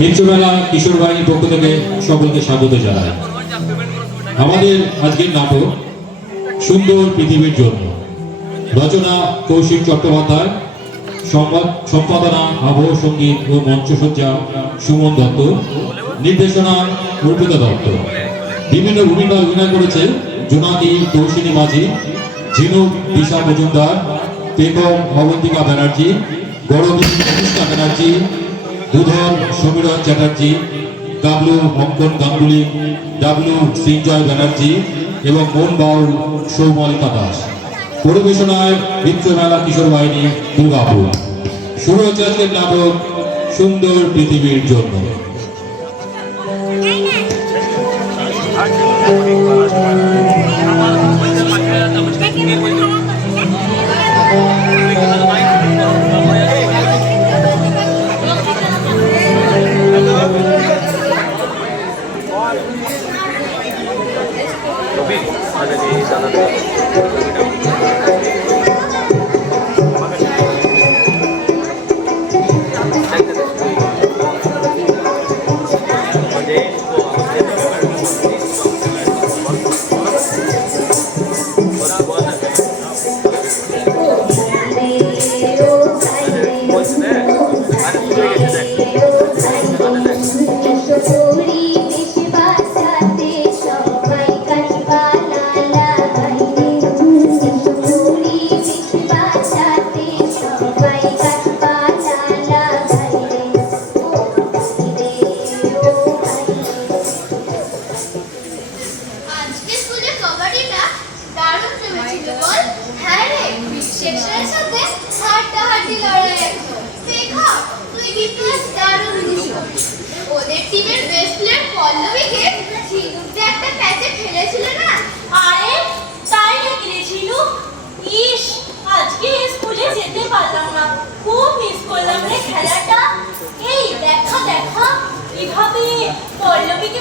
মিত্রমেলা কিশোর বাহিনীর পক্ষ থেকে সকলকে স্বাগত জানাই। আমাদের আজকের নাটক সুন্দর পৃথিবীর জন্য। রচনা কৌশিক চট্টোপাধ্যায় সংবাদ- সম্পাদনা, আবহ সংগীত ও মঞ্চসজ্জা সুমন দত্ত, নির্দেশনা অর্পিতা দত্ত। বিভিন্ন ভূমিকা অভিনয় করেছে জোনাকি কৌশিনী মাঝি, ঝিনুক দিশা মজুমদার পেকম অবন্তিকা ব্যানার্জি গৌরবী অনুষ্কা ব্যানার্জি দুধন সমীরণ চ্যাটার্জি ডাবলু অঙ্কন গাঙ্গুলি ডাবলু সিঞ্জয় ব্যানার্জি এবং মন বাউল সৌমালিকা দাস পরিবেশনায় মিত্রমেলা কিশোর বাহিনী দুর্গাপুর শুরু হচ্ছে আজকের নাটক সুন্দর পৃথিবীর জন্য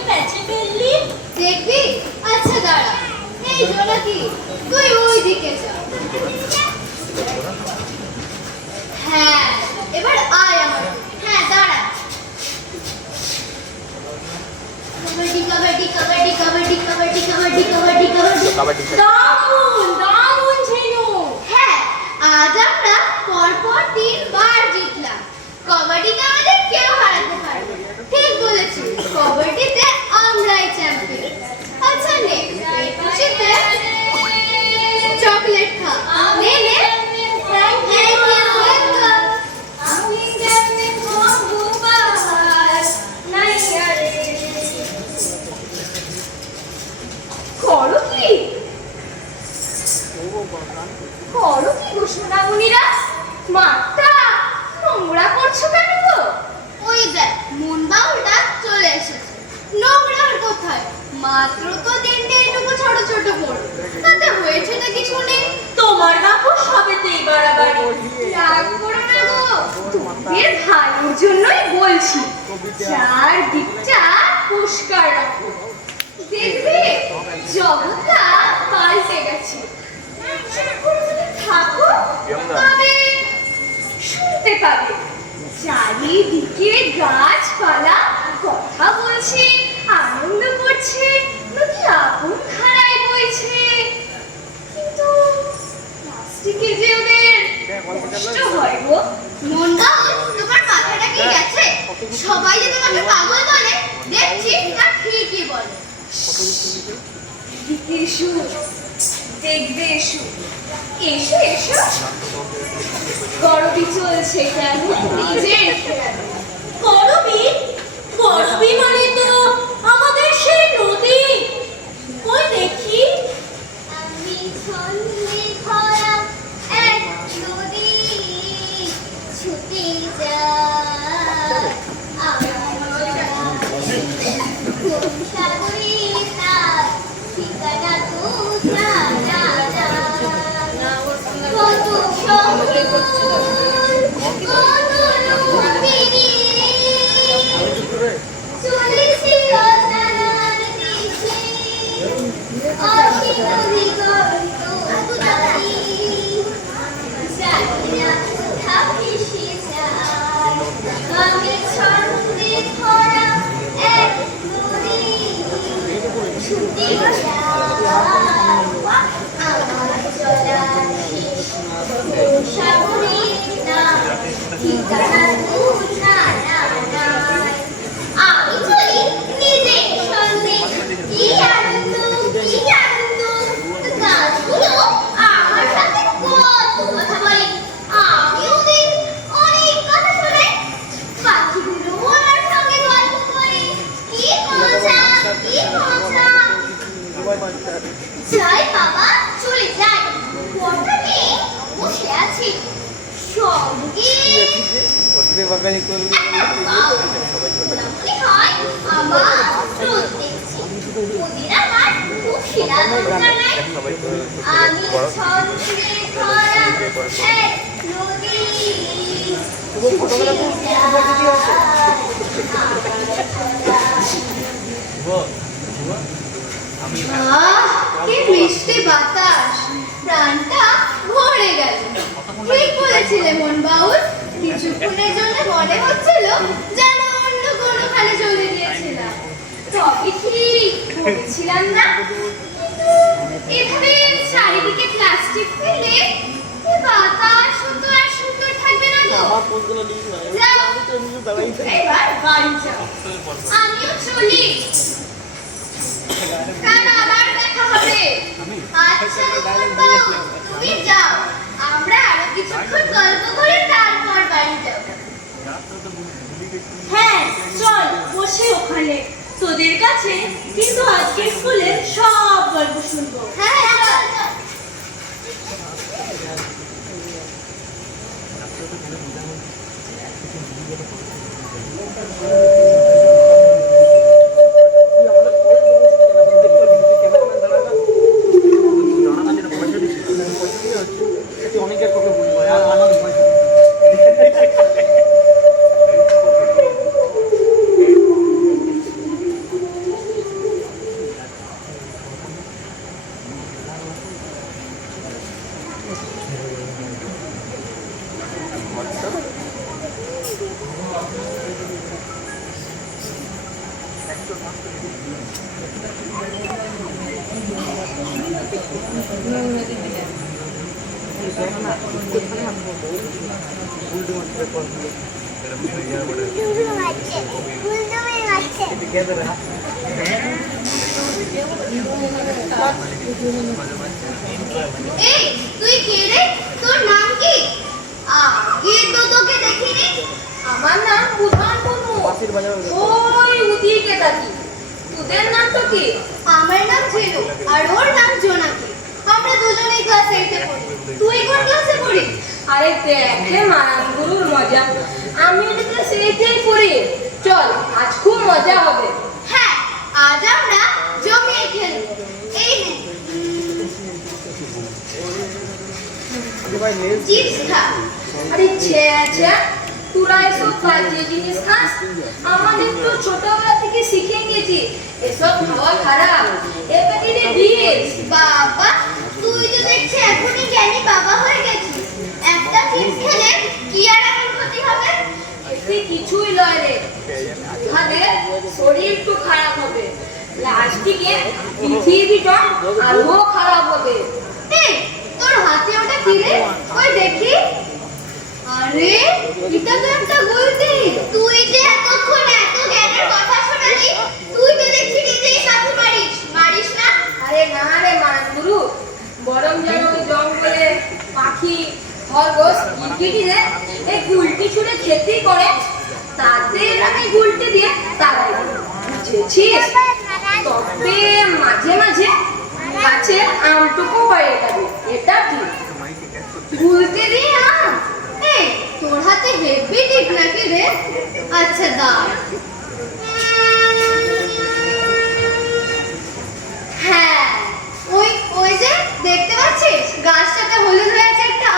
প্যাচে ফেললি? দেখবি? আচ্ছা দাঁড়া। এই জোনাকি তুই ওই দিকে যা। হ্যাঁ এবার আয় আমার হ্যাঁ দাঁড়া। কবাডি কবাডি কবাডি কবাডি কবাডি কবাডি কবাডি কবাডি। দারুণ দারুণ ঝিনু হ্যাঁ আজ আমরা চারিদিকে গাছপালা কথা বলছে আনন্দ করছে নদী আপন ধারায় বইছে। কিন্তু প্লাস্টিকে যে ওদের কষ্ট হয় গো। মন বাউল তোমার মাথাটা কি গেছে? সবাই যে তোমাকে পাগল বলে দেখছি তা ঠিকই বলে। এদিকে এসো দেখবে এসো। এসো এসো। গরবি চলছে কেন? নিজের গরবি গরবি মানে তো আমাদের সেই নদী। ওই Thank you. কি মিষ্টি বাতাস। প্রাণটা ভরে গেল। ঠিক বলেছিলে মন বাউল কিছুক্ষণের জন্য মনে হচ্ছিল যেন অন্য কোনোখানে চলে গিয়েছিলাম। তবে ঠিক বলেছিলাম না। এভাবে চারিদিকে প্লাস্টিক ফেলে বাতাস আর সুন্দর থাকবে না গো যাও। এবার বাড়ি যাও। আমিও চলি। হ্যাঁ চল বসে ওখানে। তোদের কাছে কিন্তু আজকে স্কুলের সব গল্প শুনব। হ্যাঁ এই তুই কে রে? তোর নাম আমার নাম বুধান ওই উদিকে থাকি তোদের নাম তো কি? আমার নাম ঝিনু আর ওর নাম জোনাকি। আমরা দুজনেই ক্লাস এইটে পড়ি। তুই কোন ক্লাসে পড়িস? আরে দেখে মারান গুরুর মজা। আমি তো সেইটাই পড়ি। চল আজ খুব মজা হবে। হ্যাঁ আজ আমরা জমিয়ে খেলব। এই নে, চিপস খা। আরে ছে ছে। তোরা এসব বাজে জিনিস খাস। আমাদের তো ছোটবেলা থেকে শিখে গেছি এসব খাওয়া খারাপ। এপাটিতে বিষ বাবা, তুই তো দেখছি এখনই জ্ঞানী বাবা হয়ে গেছিস একটা চিপস খেলে কি আর এমন ক্ষতি হবে? এতে কিছুই লয় রে। তাহলে শরীর একটু খারাপ হবে। লাস্টিকে পৃথিবীটা আরও খারাপ হবে। এই, তোর হাতে ওটা কি ওই দেখি। আরে, এটা তো একটা গুলতি তুই যে এতক্ষণ এত জ্ঞানের কথা শোনালি, তুই তো দেখছি নিজেই সাথে মারিস। মারিস না? আরে না রে মারান গুরু বরং যেন জঙ্গলে পাখি, খরগোশ ইটিটিরে এই গুলটি ছুঁড়ে খেতেই করে তাদের আমি গুলটি দিয়ে তারাই বুঝেছিস? তবে মাঝে মাঝে গাছে আমটুকু হয়ে যাবে এটা ঠিক গুলতি দিয়ে আম? তোর হাতে টিপ নাকি রে? আচ্ছা দাও হ্যাঁ ওই ওই যে দেখতে পাচ্ছিস? হলুদ একটা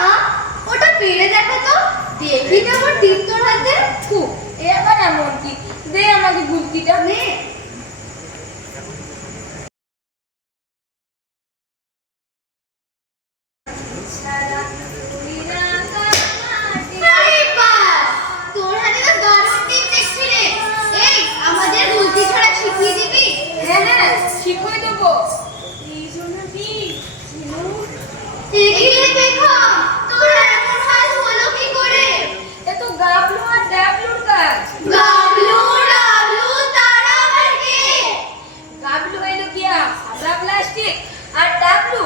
ওটা পেড়ে দেখো তো। দেখি কেমন টিপ তোর হাতে। খুব এবার এমন কি? দে আমাকে গুলতিটা। নে আরে বাস তোর হাতে তো দারুণ টিপ দেখছি রে এই আমাদের গুলতি ছড়া শিখিয়ে দিবি হ্যাঁ হ্যাঁ শিখিয়ে দেবো এই জন্য কি ঝিনু এগিয়ে দেখো তোর এমন হাল হলো কি করে এ তো গাবলু আর ডাবলুর কাজ গাবলু ডাবলু তারা আবার কে গাবলু হইল গিয়া সাদা প্লাস্টিক আর ডাবলু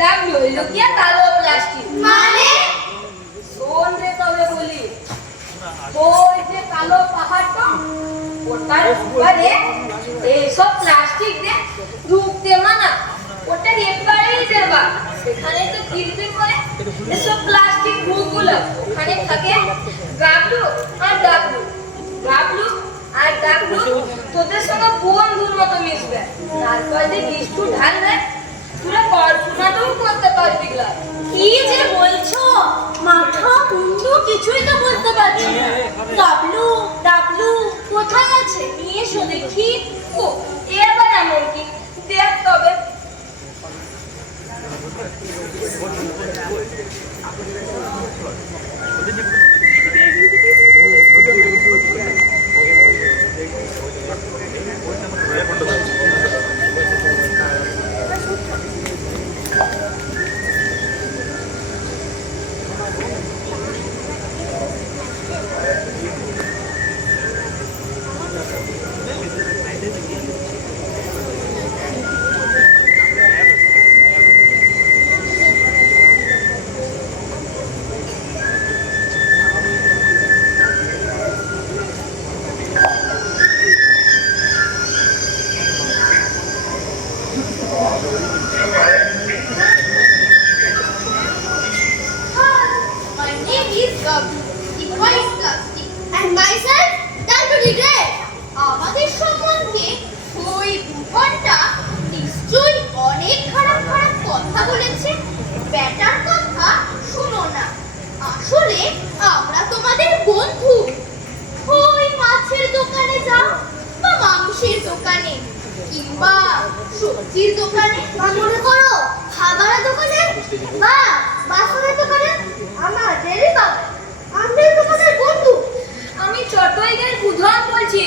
ডাবলু হইল গিয়া কালো প্লাস্টিক মানে শোন রে তবে বলি ওই যে কালো পাহাড়টা ওটার উপরে এইসব প্লাস্টিক দিয়ে ঢুকতে মানা ওটা এবারেই দেবা। সেখানে তো কিরতে করে এসব প্লাস্টিক ভুগুলো ওখানে থাকে। গাবলু আর ডাকলু তোদের সঙ্গে বন্ধুর মতো মিশবে। তারপর যে বিষ্টু ঢালবে, তোরা কল্পনাটাও করতে পারবি না। কি যে বলছো? মাথা মুন্ডু কিছুই তো বলতে পারছি না। ডাবলু ডাবলু কোথায় আছে? নিয়ে এসো দেখি। ও এবার এমন কি দেখ তবে মাংসের দোকানে কিংবা সবজির দোকানে? মনে করো খাবারের দোকানে বা বাসনের দোকানে? আমাদেরই পাবে আমাদের তোমাদের বন্ধু। আমি চট্টগ্রামের বুধন বলছি।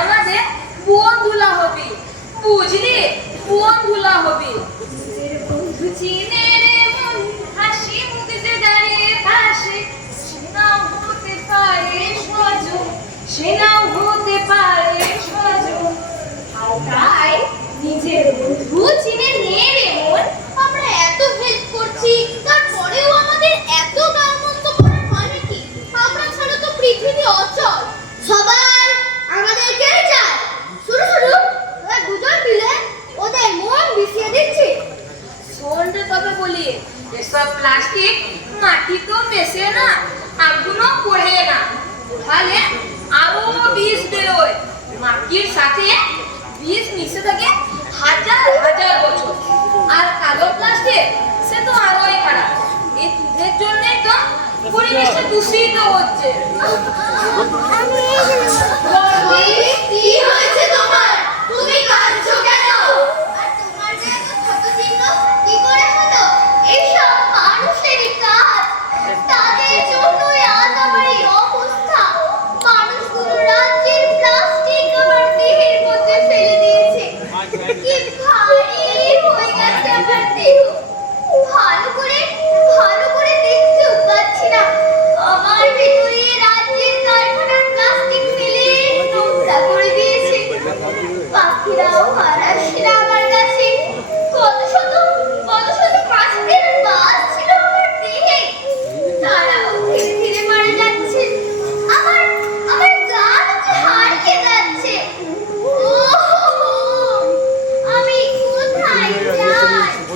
আমাদের বন্ধুলা হবি। বুঝলি? বন্ধুলা হবি। বন্ধু চিনে রে মন হাসি মুখে দাঁড়িয়ে ভাসে। সে নাও হতে পারে সজন সে নাও হতে পারে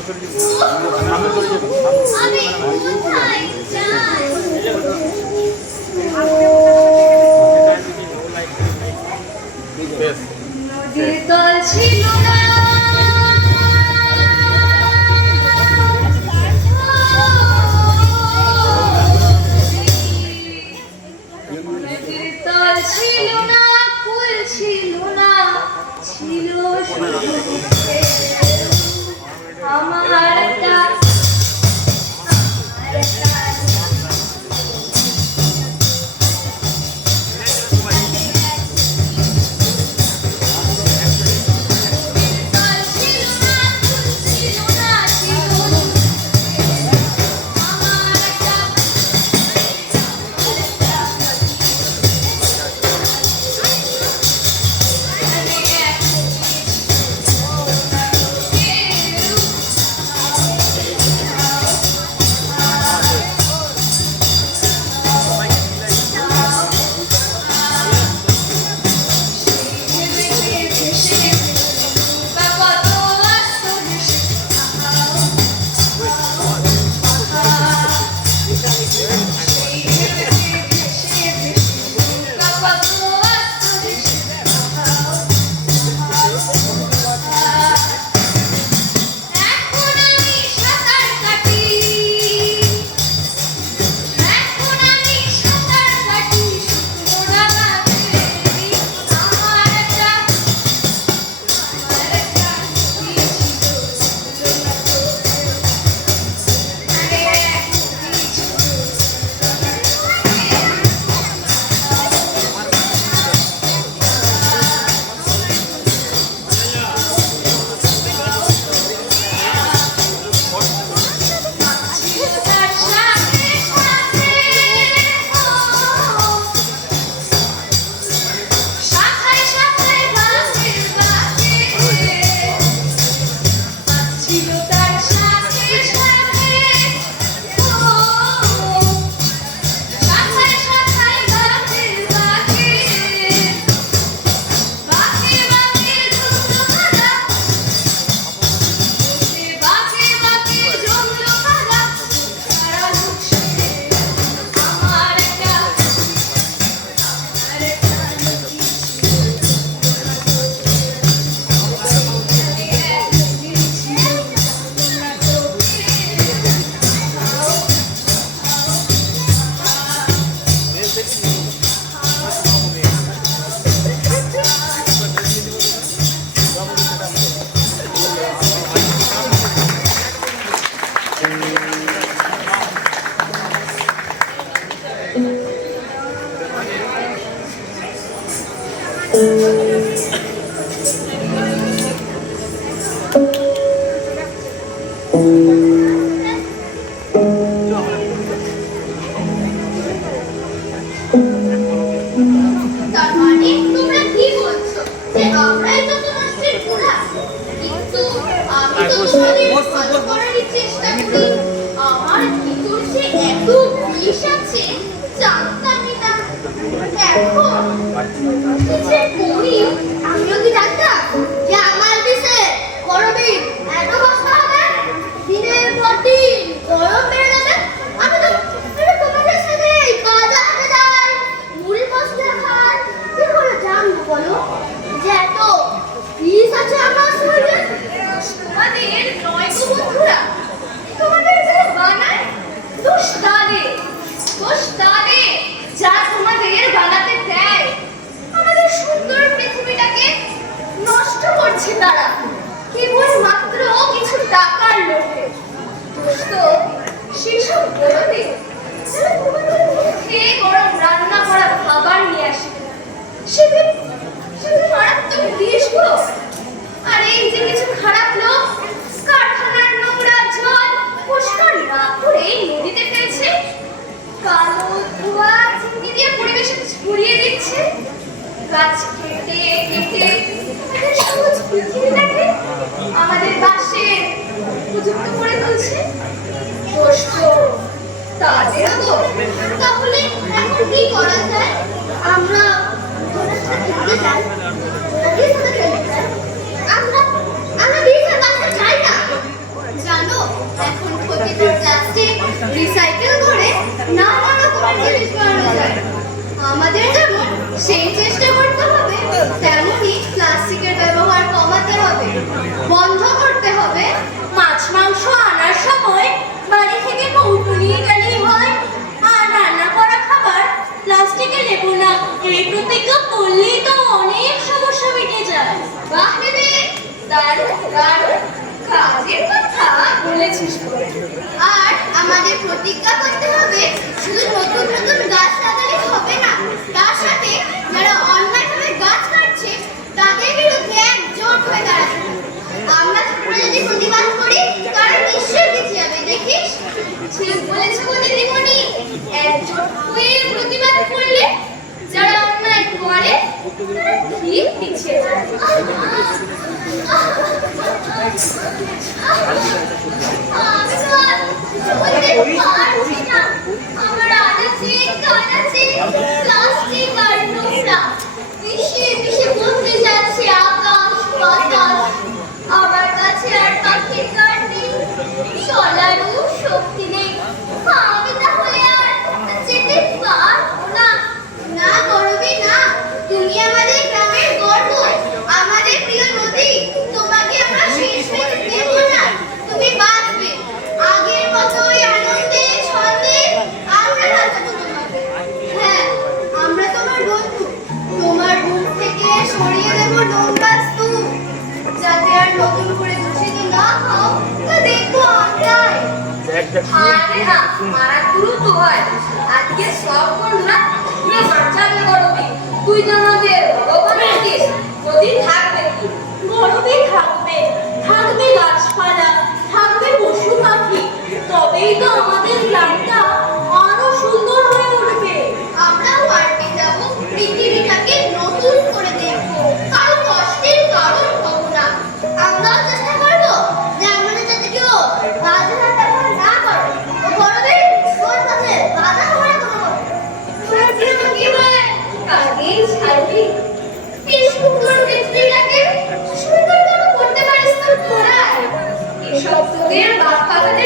যাই আমি গাছ কেটে কেটে আমাদের সবুজ পৃথিবীটাকে আমাদের বাসে উপযুক্ত করে তুলছে কষ্ট তাদের তো তাহলে এখন কি করা যায় আমরা জানো এখন ক্ষতিকর প্লাস্টিক রিসাইকেল করে নানা রকমের জিনিস বানানো যায়। আমাদের যেমন সেই চেষ্টা করতে হবে, তেমনই প্লাস্টিকের ব্যবহার কমাতে হবে, বন্ধ করতে হবে। মাছ, মাংস আনার সময় বাড়ি থেকে কৌটো নিয়ে গেলেই হয়, আর রান্না করা খাবার প্লাস্টিকে নেব না এই প্রতিজ্ঞা করলেই তো অনেক সমস্যা মিটে যায়। বাহ, দিদি! দারুণ দারুণ। কাজের কথা বলেছিস আর আমাদের প্রতিজ্ঞা করতে হবে, শুধু নতুন নতুন গাছ লাগালে হবে না। তার সাথে যারা অন্যায়ভাবে গাছ কাটছে তাদের বিরুদ্ধে একজোট হয়ে দাঁড়াতে আমরা যদি প্রতিবাদ করি তারা নিশ্চয়ই পিছিয়ে যাবে দেখিস ঠিক বলেছে গো দিদিমণি একজোট হয়ে প্রতিবাদ করলে যারা অন্যায় করে তারা ঠিক পিছিয়ে যাবে আমি আরে না হ্যাঁ, মারা দ্রুত হয়। আজকে সব বন্ধুরা পুরো মাচাবে গরমে তুই তো আমাদের ভগবান আছিস থাকবে কি? গরমে থাকবে থাকবে থাকবে পশু পাখি, তবেই তো আমাদের গ্রামটা আরও সুন্দর हो गया बात खत्म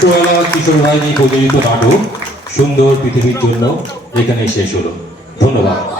পুষ্পবেলা কিশোর প্রযোজিত নাটক সুন্দর পৃথিবীর জন্য এখানে শেষ হলো। ধন্যবাদ।